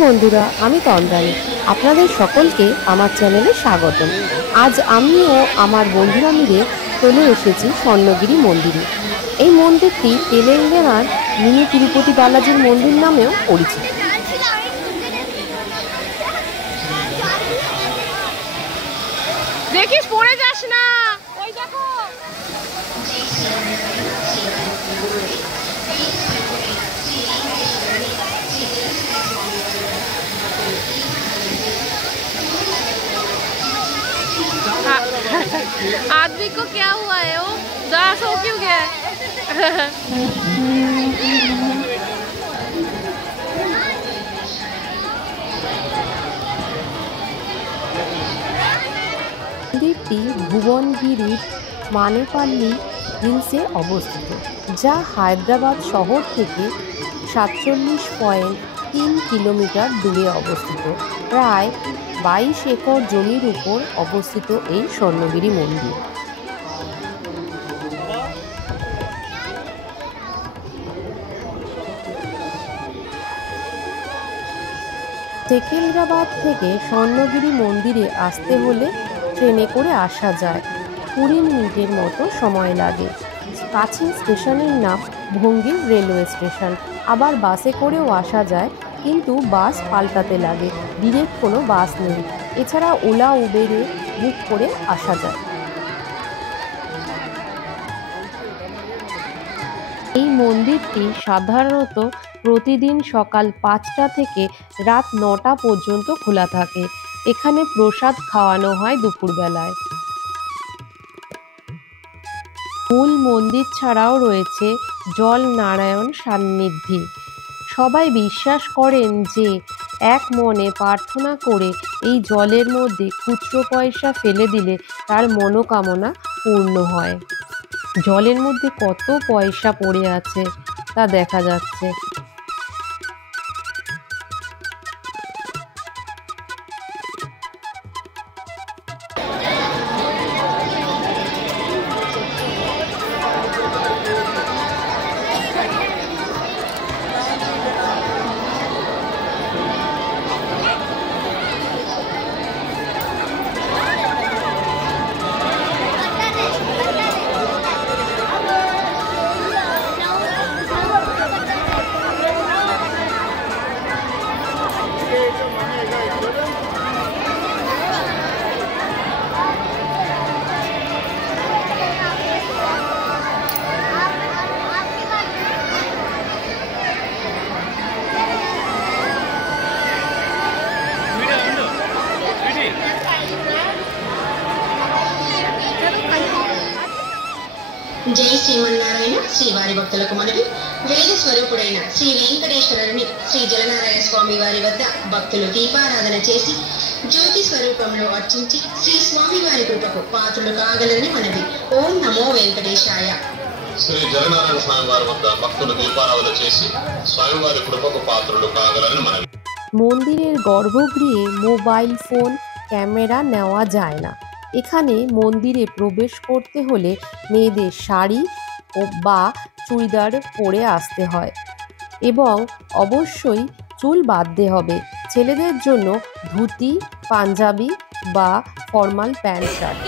বন্ধুরা, আমি তন্দ্রানী। আপনাদের সকলকে আমার চ্যানেলে স্বাগতম। আজ আমি ও আমার বন্ধুরা মিলে চলে এসেছি স্বর্ণগিরি মন্দিরে। এই মন্দিরটি তেলেঙ্গানার মিনি তিরুপতি বালাজির মন্দির নামেও পরিচিত। দেখিস পড়ে যাস না। ওই দেখো आदमी को क्या हुआ है? वो उदास हो क्यों गया? মন্দিরটি ভুবনগিরির মানেপাল্লি হিলসে অবস্থিত, যা হায়দ্রাবাদ শহর থেকে 47.3 কিলোমিটার দূরে অবস্থিত। প্রায় 22 একর জমির উপর অবস্থিত এই স্বর্ণগিরি মন্দির। সেকেন্দ্রাবাদ থেকে স্বর্ণগিরি মন্দিরে আসতে হলে ট্রেনে করে আসা যায়। 20 মিনিটের মতো সময় লাগে। কাছে স্টেশনের নাম ভঙ্গির রেলওয়ে স্টেশন। আবার বাসে করেও আসা যায়, কিন্তু বাস পাল্টাতে লাগে, ডিরেক্ট কোনো বাস নেই। এছাড়া ওলা উবেরে বুক করে আসা যায়। এই মন্দিরটি সাধারণত প্রতিদিন সকাল 5টা থেকে রাত 9টা পর্যন্ত খোলা থাকে। এখানে প্রসাদ খাওয়ানো হয় দুপুরবেলায়। মূল মন্দির ছাড়াও রয়েছে জল নারায়ণ সান্নিধ্যি। সবাই বিশ্বাস করেন যে এক মনে প্রার্থনা করে এই জলের মধ্যে খুচরো পয়সা ফেলে দিলে তার মনোকামনা পূর্ণ হয়। জলের মধ্যে কত পয়সা পড়ে আছে তা দেখা যাচ্ছে। జై శ్రీమన్నారాయణ శ్రీవారి భక్తులకు మనవి. వేద స్వరూపుడైన శ్రీ వెంకటేశ్వరుని శ్రీ జలనారాయణ స్వామి వారి వద్ద భక్తులు దీపారాధన చేసి జ్యోతి స్వరూపంలో అర్చించి శ్రీ స్వామి వారి కృపకు పాత్రులు కాగలరని మనవి. ఓం నమో వెంకటేశాయ. శ్రీ జలనారాయణ స్వామి వారి వద్ద భక్తులు దీపారాధన చేసి స్వామివారి కృపకు పాత్రులు కాగలరని మనవి। মন্দিরের গর্ভগৃহে মোবাইল ফোন, ক্যামেরা নেওয়া যায় না। এখানে মন্দিরে প্রবেশ করতে হলে মেয়েদের শাড়ি বা চুড়িদার পরে আসতে হয় এবং অবশ্যই চুল বাঁধতে হবে। ছেলেদের জন্য ধুতি, পাঞ্জাবি বা ফর্মাল প্যান্ট শার্ট।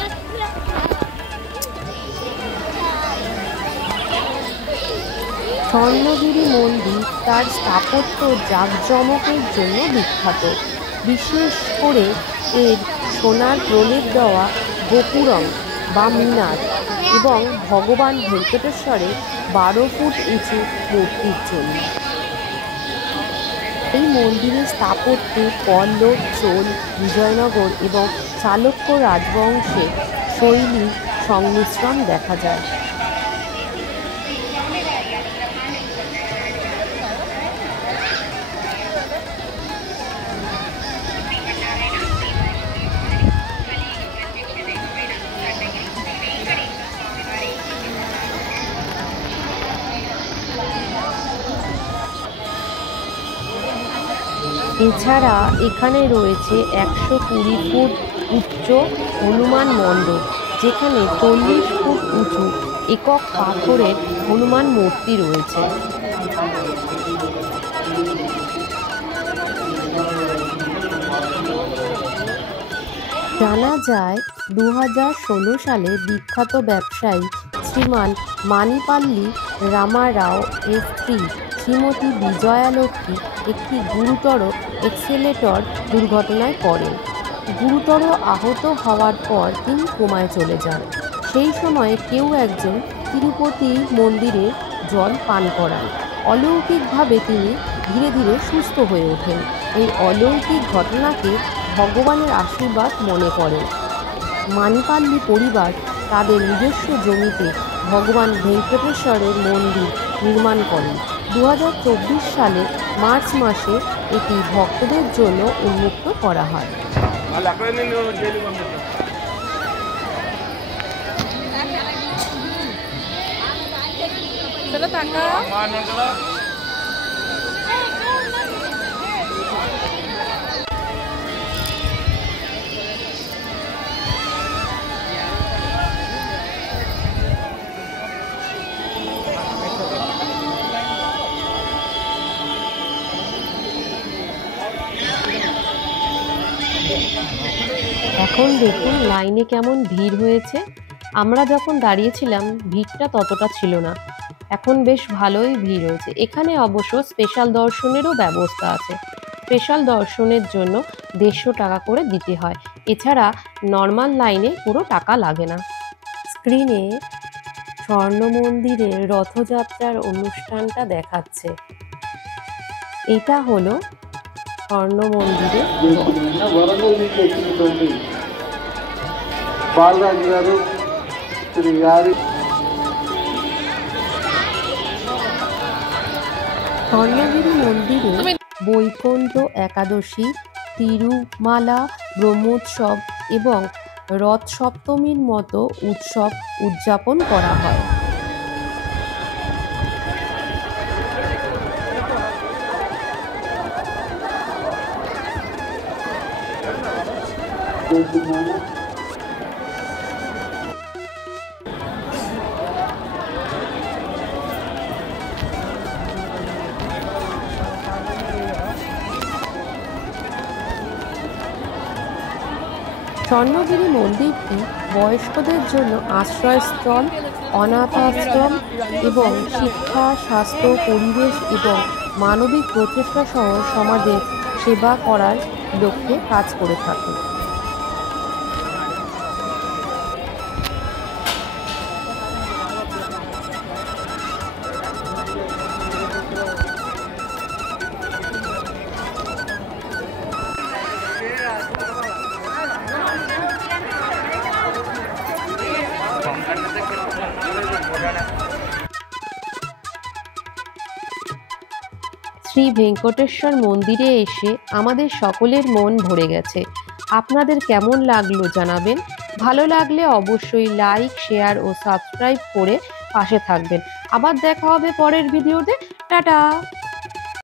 স্বর্ণগিরি মন্দির তার স্থাপত্য জাঁকজমকের জন্য বিখ্যাত। বিশেষ করে এর সোনার প্রলেপ দেওয়া গোপুরম বা মিনার এবং ভগবান ভেঙ্কটেশ্বরের 12 ফুট উঁচু মূর্তির জন্য। এই মন্দিরের স্থাপত্যে পল্লব, চোল, বিজয়নগর এবং চালুক্য রাজবংশের শৈলীর সংমিশ্রণ দেখা যায়। এছাড়া এখানে রয়েছে 120 ফুট উচ্চ হনুমান মণ্ডপ, যেখানে 40 ফুট উঁচু একক পাথরের হনুমান মূর্তি রয়েছে। জানা যায় 2016 সালে বিখ্যাত ব্যবসায়ী শ্রীমান মানিপাল্লি রামারাও এর স্ত্রী শ্রীমতী বিজয়ালক্ষ্মী একটি গুরুতর এক্সেলেটর দুর্ঘটনায় পড়েন। গুরুতর আহত হওয়ার পর তিনি কোমায় চলে যান। সেই সময়ে কেউ একজন তিরুপতি মন্দিরে জল পান করান। অলৌকিকভাবে তিনি ধীরে ধীরে সুস্থ হয়ে ওঠেন। এই অলৌকিক ঘটনাকে ভগবানের আশীর্বাদ মনে করেন। মানিপাল্লি পরিবার তাদের নিজস্ব জমিতে ভগবান ভেঙ্কটেশ্বরের মন্দির নির্মাণ করেন। 2024 সালের মার্চ মাসে এটি ভক্তদের জন্য উন্মুক্ত করা হয়। এখন দেখুন লাইনে কেমন ভিড় হয়েছে। আমরা যখন দাঁড়িয়েছিলাম ভিড়টা ততটা ছিল না, এখন বেশ ভালোই ভিড় হয়েছে। এখানে অবশ্য স্পেশাল দর্শনেরও ব্যবস্থা আছে। স্পেশাল দর্শনের জন্য 150 টাকা করে দিতে হয়, এছাড়া নর্মাল লাইনে পুরো টাকা লাগে না। স্ক্রিনে স্বর্ণ মন্দিরের রথযাত্রার অনুষ্ঠানটা দেখাচ্ছে। এটা হলো স্বর্ণ মন্দিরের వరంగల్ నుంచి వచ్చినటువంటి బాలరాజు గారు శ్రీ గారి স্বর্ণগিরি মন্দিরে বৈকুণ্ঠ একাদশী, তিরুমালা ব্রহ্মোৎসব এবং রথ সপ্তমীর মতো উৎসব উদযাপন করা হয়। স্বর্ণগিরি মন্দিরটি বয়স্কদের জন্য আশ্রয়স্থল, অনাথাশ্রম এবং শিক্ষা, স্বাস্থ্য, পরিবেশ এবং মানবিক প্রচেষ্টা সহ সমাজের সেবা করার লক্ষ্যে কাজ করে থাকে। শ্রী ভেঙ্কটেশ্বর মন্দিরে এসে আমাদের সকলের মন ভরে গেছে। আপনাদের কেমন লাগলো জানাবেন। ভালো লাগলে অবশ্যই লাইক, শেয়ার ও সাবস্ক্রাইব করে পাশে থাকবেন। আবার দেখা হবে পরের ভিডিওতে। টাটা।